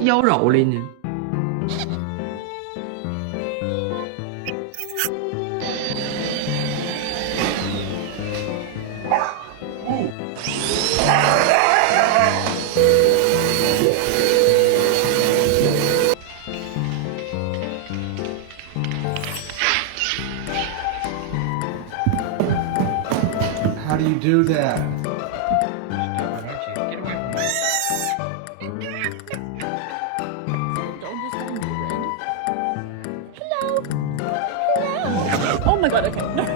妖娆嚟呢。How do you do that? Get away from me. Don't just go red. Hello. Hello. Oh my god, okay. No.